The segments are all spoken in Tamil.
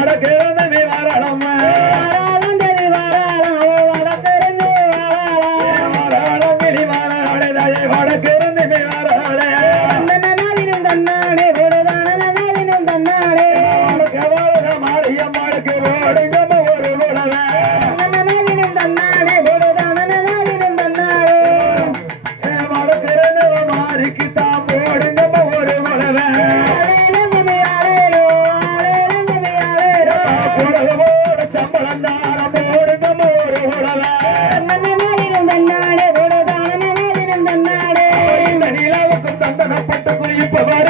வடக்கிருந்து வரணும். வடக்கிருந்து வடக்கிருந்து தன்னாடு தன்னாடு தன்னாடு தன்னாடு தன்னாடு தன்னாடு தன்னாடு தன்னாடு தன்னாடு தன்னாடு தன்னாடு தன்னாடு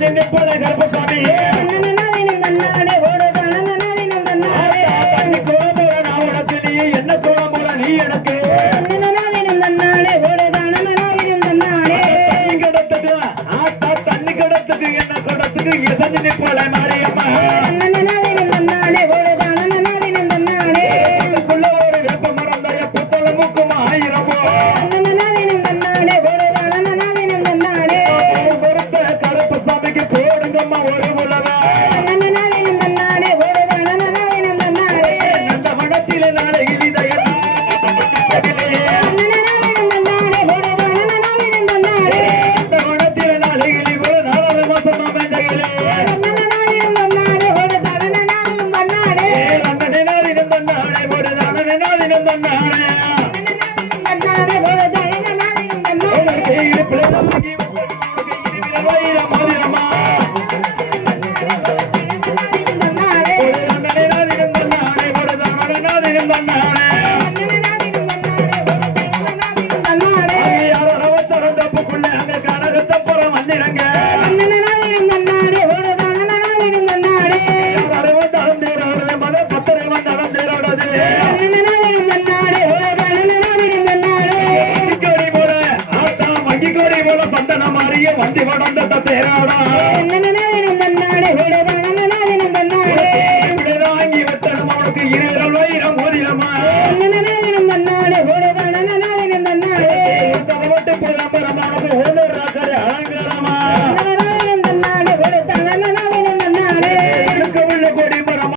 நின்று போல கருப்பசாமி. என்ன சொல்ல போல நீ எனக்கு? தண்ணி கிடத்துக்கு என்ன கிடத்துக்கு எதஞ்சு நிற்போல மாரியம்மா. இருந்தானே வண்டி கொண்டு தேராடா.